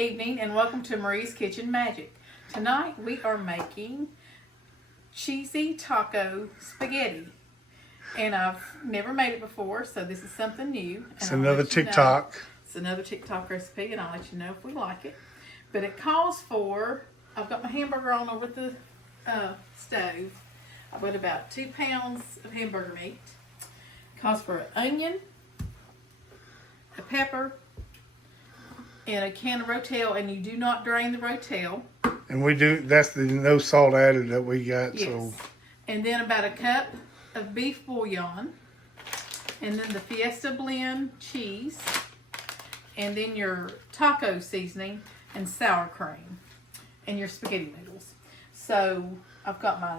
evening and welcome to Marie's Kitchen Magic. Tonight we are making cheesy taco spaghetti. And I've never made it before, so this is something new. It's another TikTok. It's another TikTok recipe, and I'll let you know if we like it. But it calls for, I've got my hamburger on over the stove. I've got about 2 pounds of hamburger meat. It calls for an onion, a pepper, and a can of Rotel, and you do not drain the Rotel. And we do, that's the no salt added that we got. Yes. So. And then about a cup of beef bouillon, and then the Fiesta blend cheese, and then your taco seasoning and sour cream, and your spaghetti noodles. So I've got my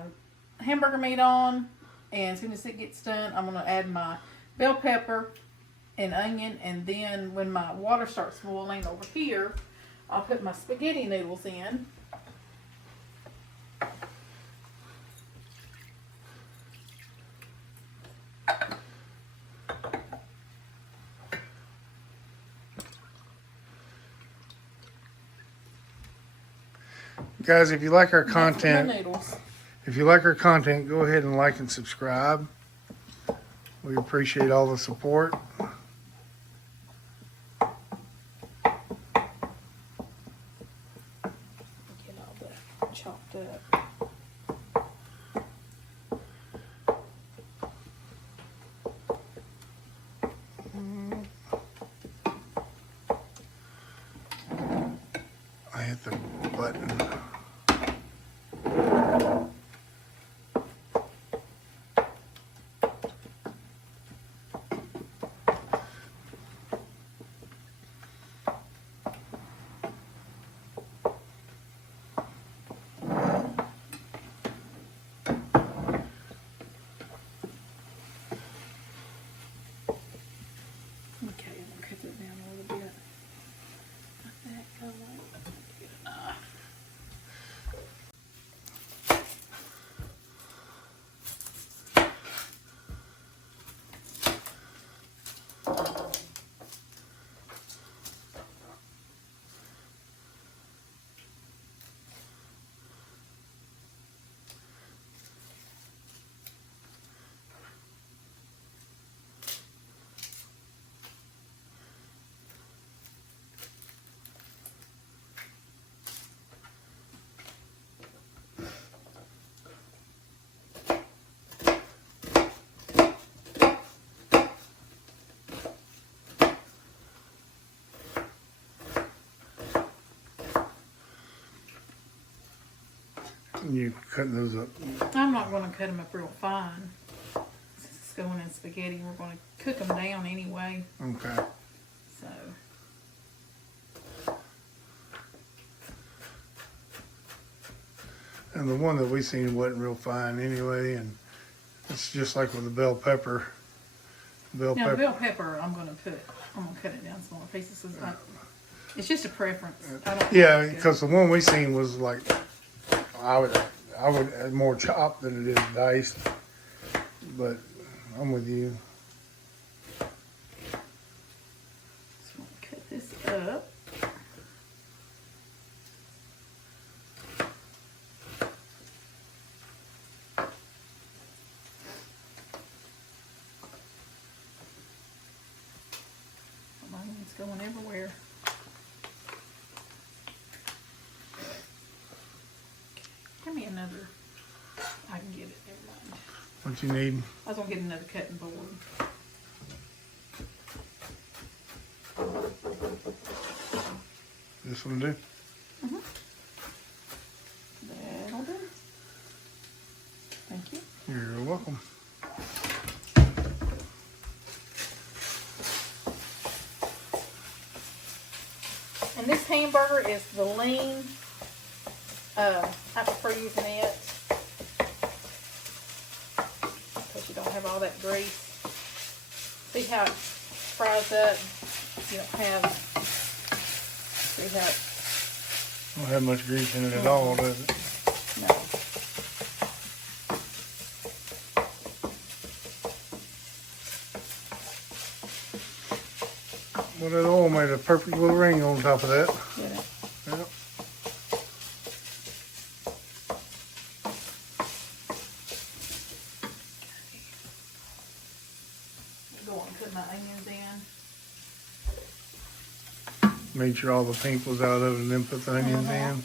hamburger meat on, and as soon as it gets done, I'm going to add my bell pepper and onion, and then when my water starts boiling over here, I'll put my spaghetti noodles in. Guys, if you like our content, go ahead and like and subscribe. We appreciate all the support. Get all that chopped up. I hit the button. Okay, I'm gonna cut that down a little bit. Let that go like good enough. You cutting those up? I'm not going to cut them up real fine. Since it's going in spaghetti, we're going to cook them down anyway. Okay. So, And the one that we seen wasn't real fine anyway, and it's just like with the bell pepper. now the bell pepper, I'm going to cut it down smaller pieces. It's just a preference. I don't Yeah, like it. because the one we seen was like, I would add more chopped than it is diced, but I'm with you. Just want to cut this up. My onions going everywhere. Give me another. I can get it. Never mind. What you need? I was gonna get another cutting board. This one do? That'll do. Thank you. You're welcome. And this hamburger is the lean. I prefer using it because you don't have all that grease. See how it fries up? You don't have. See how it. Don't have much grease in it at all, does it? No. Well, that oil made a perfect little ring on top of that. Yeah. Yep. Go on and put my onions in. Made sure all the pink was out of it and then put the onions in.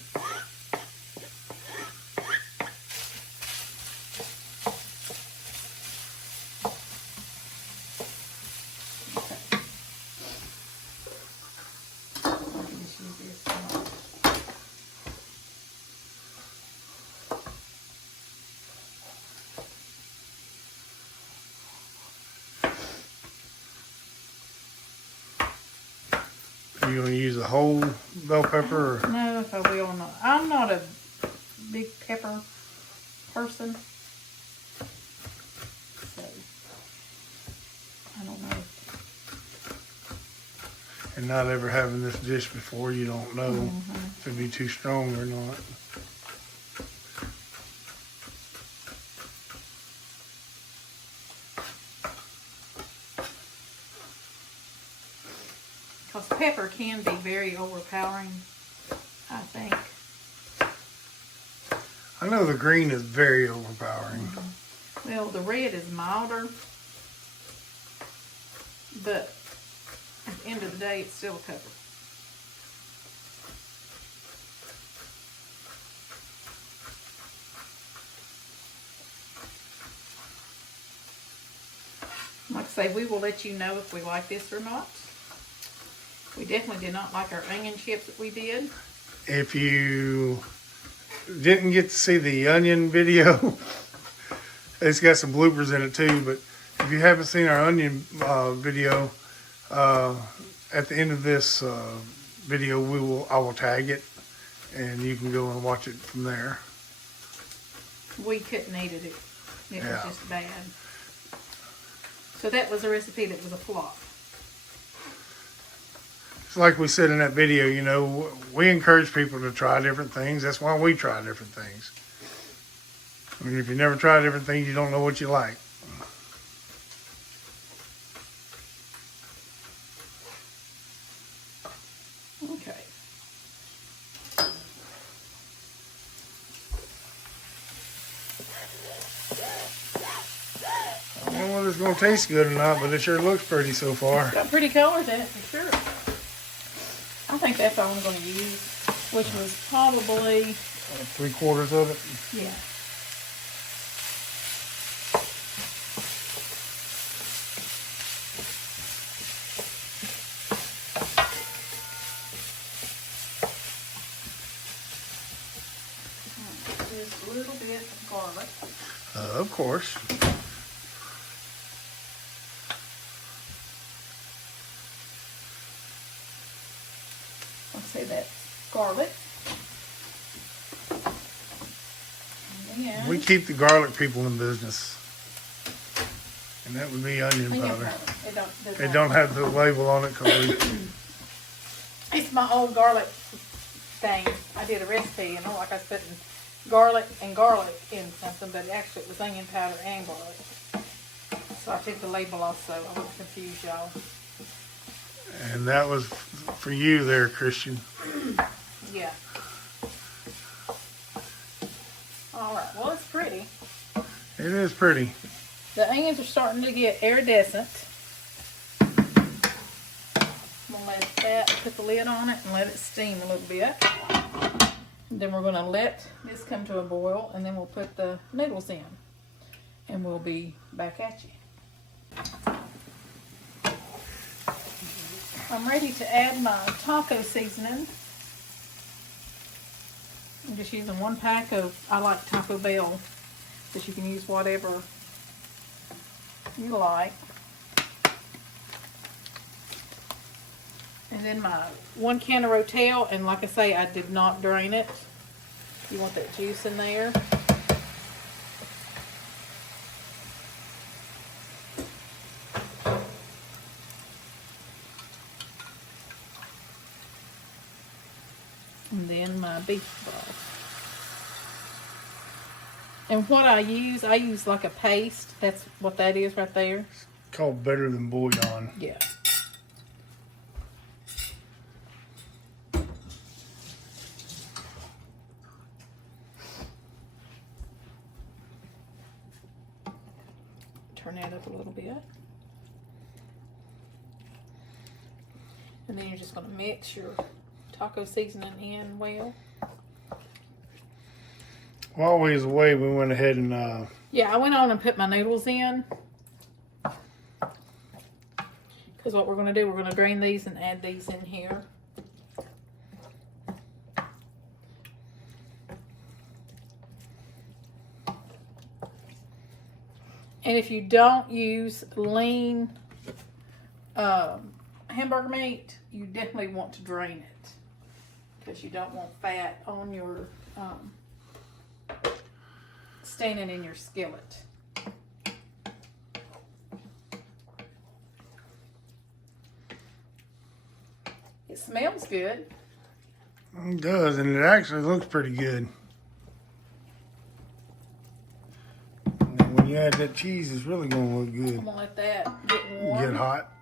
Are you going to use a whole bell pepper? Or? No, if I will not. I'm not a big pepper person. So, I don't know. And not ever having this dish before, you don't know if it'd be too strong or not. Because pepper can be very overpowering, I think. I know the green is very overpowering. Well, the red is milder, but at the end of the day, it's still a pepper. Like I say, we will let you know if we like this or not. We definitely did not like our onion chips that we did. If you didn't get to see the onion video, it's got some bloopers in it too, but if you haven't seen our onion video, at the end of this video, I will tag it, and you can go and watch it from there. We couldn't eat it. It Yeah. was just bad. So that was a recipe that was a flop. It's like we said in that video, you know, we encourage people to try different things. That's why we try different things. I mean, if you never try different things, you don't know what you like. Okay. I don't know whether it's going to taste good or not, but it sure looks pretty so far. Got pretty colors in it for sure. I think that's all I'm going to use, which was probably, 3/4 of it. yeah. Just a little bit of garlic. Of course. I'll say that's garlic. And then We keep the garlic people in business. And that would be onion onion powder. powder. It don't have the label on it because It's my old garlic thing. I did a recipe and it looked like I was putting garlic in something, but actually it was onion powder and garlic. So I took the label off so I wouldn't confuse y'all. and that was for you there, Christian. Yeah. Alright, well it's pretty. It is pretty. The onions are starting to get iridescent. I'm going to let that, put the lid on it and let it steam a little bit. And then we're going to let this come to a boil and then we'll put the noodles in. And we'll be back at you. I'm ready to add my taco seasoning. I'm just using 1 pack of, I like Taco Bell, but you can use whatever you like. And then my 1 can of Rotel, and like I say, I did not drain it. You want that juice in there. And then my beef broth. And what I use like a paste. That's what that is right there. Called better than bouillon. Yeah. turn that up a little bit. And then you're just going to mix your taco seasoning in well. While we was away, we went ahead and Yeah, I went on and put my noodles in. Because what we're going to do, we're going to drain these and add these in here. And if you don't use lean hamburger meat, you definitely want to drain it. Because you don't want fat on your staining in your skillet. It smells good. it does, and it actually looks pretty good. And then when you add that cheese, it's really gonna look good. I'm gonna let that get warm. Get hot.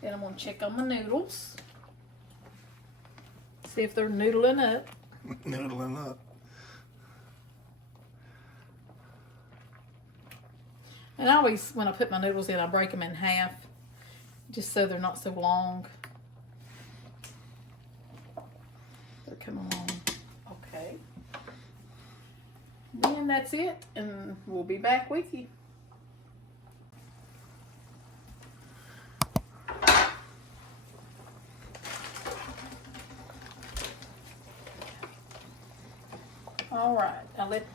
Then I'm gonna check on my noodles. See if they're noodling up. Noodling up. And I always, when I put my noodles in, I break them in half, just so they're not so long. They're coming along okay. And that's it, and we'll be back with you. All right, now let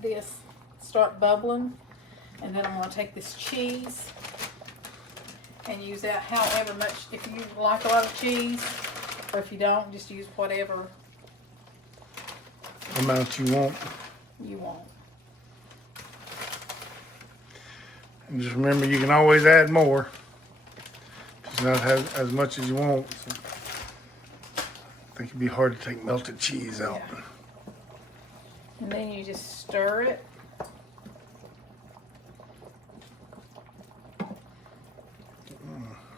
this start bubbling. And then I'm going to take this cheese and use that however much, if you like a lot of cheese, or if you don't, just use whatever Amount you want. you want. And just remember, you can always add more. Just not have as much as you want. So I think it'd be hard to take melted cheese out. Yeah. And then you just stir it.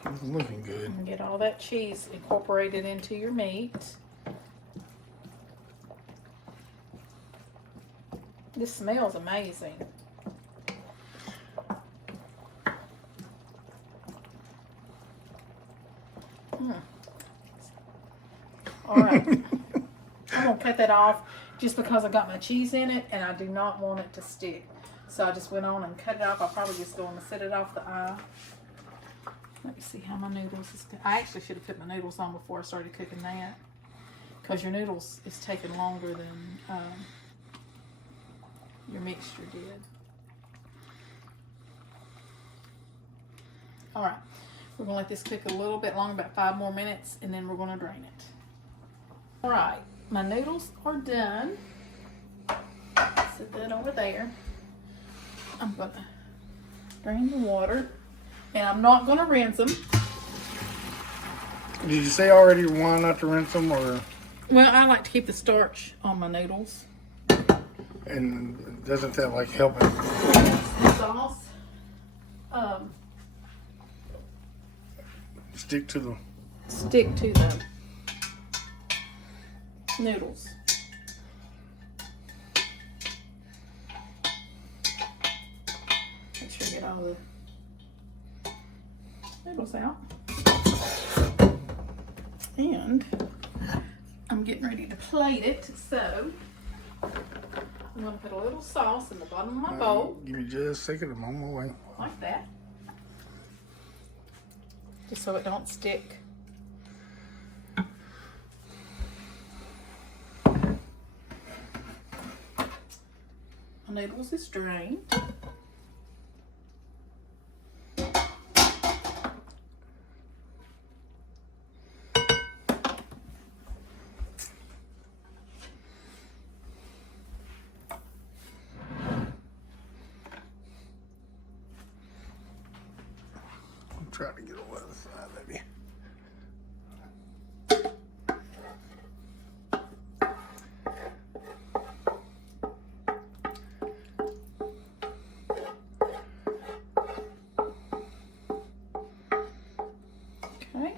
It's looking good. And get all that cheese incorporated into your meat. This smells amazing. All right. I'm going to cut that off just because I got my cheese in it and I do not want it to stick. So I just went on and cut it off. I'll probably just go and set it off the eye. Let me see how my noodles is. I actually should have put my noodles on before I started cooking that, because your noodles is taking longer than your mixture did. All right, we're gonna let this cook a little bit longer, about 5 more minutes, and then we're gonna drain it. All right, my noodles are done. Set that over there. I'm gonna drain the water. And I'm not going to rinse them. Did you say already why not to rinse them, or? Well, I like to keep the starch on my noodles. And doesn't that like help it? The sauce. Stick to the noodles. Make sure you get all the noodles out. And I'm getting ready to plate it, so I'm going to put a little sauce in the bottom of my bowl. Give me just a second, I'm on my way. Like that. Just so it don't stick. My noodles is drained. Try to get over the side, maybe. Okay.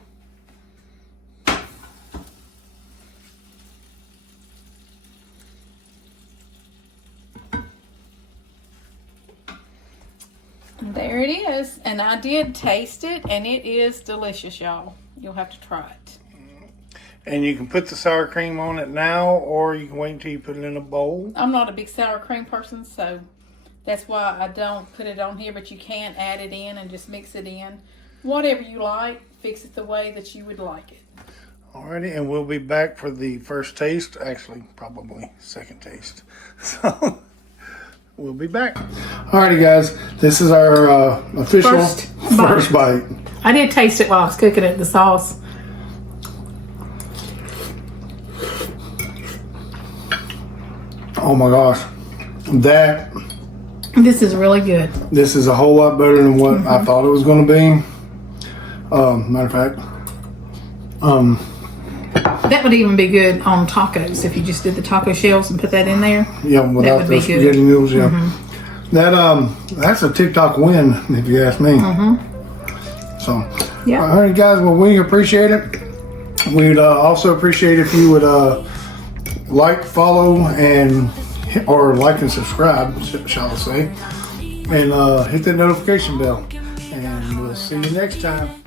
There it is. And I did taste it, and it is delicious, y'all. You'll have to try it. And you can put the sour cream on it now, or you can wait until you put it in a bowl. I'm not a big sour cream person, so that's why I don't put it on here, but you can add it in and just mix it in. Whatever you like, fix it the way that you would like it. Alrighty, and we'll be back for the first taste. Actually, probably second taste. So, we'll be back. Alrighty, guys. This is our official first bite. I did taste it while I was cooking it, the sauce. Oh my gosh. This is really good. This is a whole lot better than what I thought it was going to be. Matter of fact, that would even be good on tacos if you just did the taco shells and put that in there. Yeah, without the spaghetti noodles. Yeah, that's a TikTok win if you ask me. So, yeah. All right, guys. Well, we appreciate it. We'd also appreciate if you would like, follow, or like and subscribe, shall I say, and hit that notification bell. And we'll see you next time.